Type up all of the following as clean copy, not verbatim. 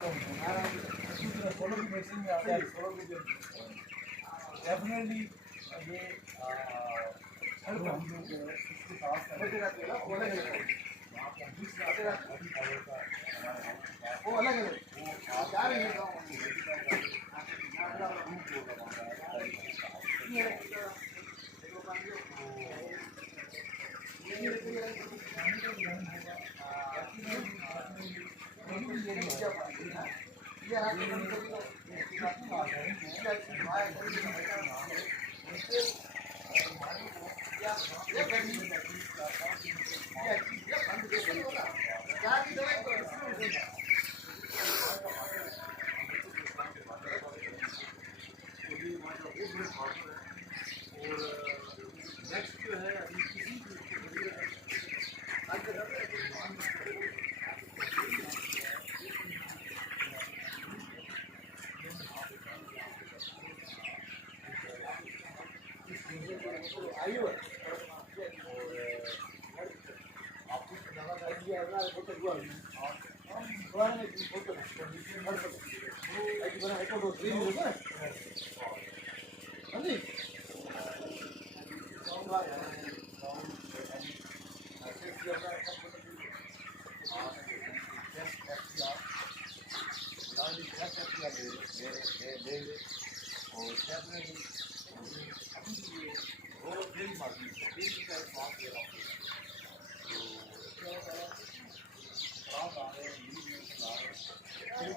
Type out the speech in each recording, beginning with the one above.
solar की medicine में आता है, सोलर की डेफिनेटली ये हर हम लोग इसके पास वो अलग है वो क्या रहेगा नेक्स्ट जो है अभी किसी आयु है आपको दवा चाहिए है ना तो हुआ हम थोड़ा नहीं फोटो कंडीशन हर सब एक बना एक तो 3 मिनट है हाँ जी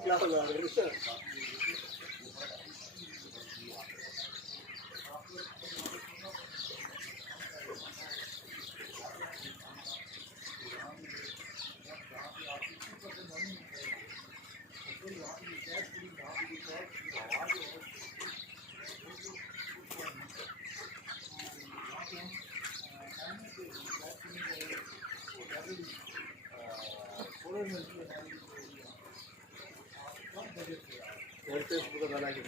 क्या हो रहा है सर घर पे उसको डाला के